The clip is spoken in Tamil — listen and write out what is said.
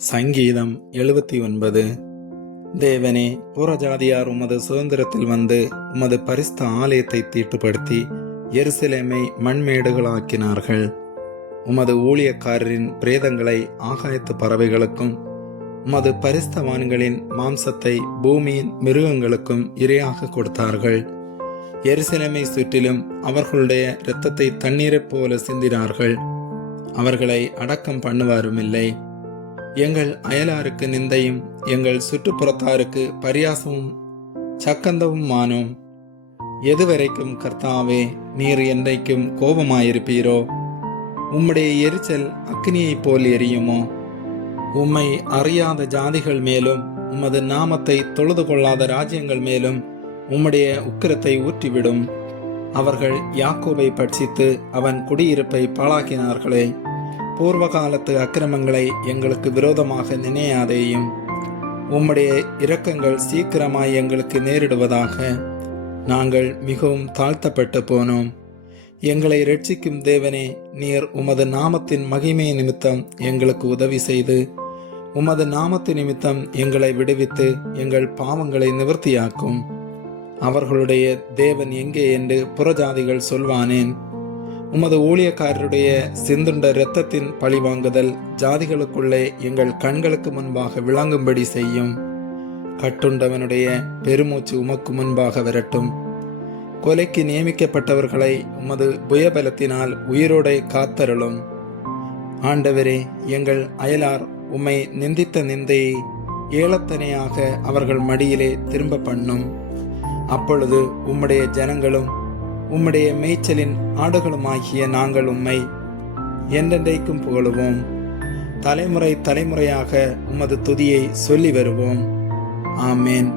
சங்கீதம் 79. தேவனே, புறஜாதியார் உமது சுதந்திரத்தில் வந்து உமது பரிசுத்த ஆலயத்தை தீட்டுப்படுத்தி எருசலேமை மண்மேடுகளாக்கினார்கள். உமது ஊழியக்காரரின் பிரேதங்களை ஆகாயத்து பறவைகளுக்கும் உமது பரிசுத்தவான்களின் மாம்சத்தை பூமியின் மிருகங்களுக்கும் இரையாக கொடுத்தார்கள். எருசலேமை சுற்றிலும் அவர்களுடைய இரத்தத்தை தண்ணீரைப் போல சிந்தினார்கள். அவர்களை அடக்கம் பண்ணுவாருமில்லை. எங்கள் அயலாருக்கு நிந்தையும் எங்கள் சுற்றுப்புறத்தாருக்கு பரியாசமும் சக்கந்தவும் மானோம். எதுவரைக்கும் கர்த்தாவே, நீர் என்றைக்கும் கோபமாயிருப்பீரோ? உம்முடைய எரிச்சல் அக்னியைப் போல் எரியுமோ? உம்மை அறியாத ஜாதிகள் மேலும் உமது நாமத்தை தொழுது கொள்ளாத ராஜ்யங்கள் மேலும் உம்முடைய உக்கிரத்தை ஊற்றிவிடும். அவர்கள் யாக்கோபை பட்சித்து அவன் குடியிருப்பை பாழாக்கினார்களே. பூர்வ காலத்து அக்கிரமங்களை எங்களுக்கு விரோதமாக நினையாதேயும். உம்முடைய இரக்கங்கள் சீக்கிரமாய் எங்களுக்கு நேரிடுவதாக. நாங்கள் மிகவும் தாழ்த்தப்பட்டு போனோம். எங்களை இரட்சிக்கும் தேவனே, நீர் உமது நாமத்தின் மகிமை நிமித்தம் எங்களுக்கு உதவி செய்து உமது நாமத்து நிமித்தம் எங்களை விடுவித்து எங்கள் பாவங்களை நிவர்த்தியாக்கும். அவர்களுடைய தேவன் எங்கே என்று புறஜாதிகள் சொல்வானேன்? உமது ஊழியக்காரருடைய சிந்துண்ட இரத்தத்தின் பழிவாங்குதல் ஜாதிகளுக்குள்ளே எங்கள் கண்களுக்கு முன்பாக விளங்கும்படி செய்யும். கட்டுண்டவனுடைய பெருமூச்சு உமக்கு முன்பாக விரட்டும். கொலைக்கு நியமிக்கப்பட்டவர்களை உமது புயபலத்தினால் உயிரோடை காத்தருளும். ஆண்டவரே, எங்கள் அயலார் உம்மை நிந்தித்த நிந்தையை ஏளத்தனையாக அவர்கள் மடியிலே திரும்ப பண்ணும். அப்பொழுது உம்முடைய ஜனங்களும் உம்முடைய மேய்ச்சலின் ஆடுகளுமாகிய நாங்கள் உம்மை என்றென்றைக்கும் புகழுவோம். தலைமுறை தலைமுறையாக உமது துதியை சொல்லி வருவோம். ஆமேன்.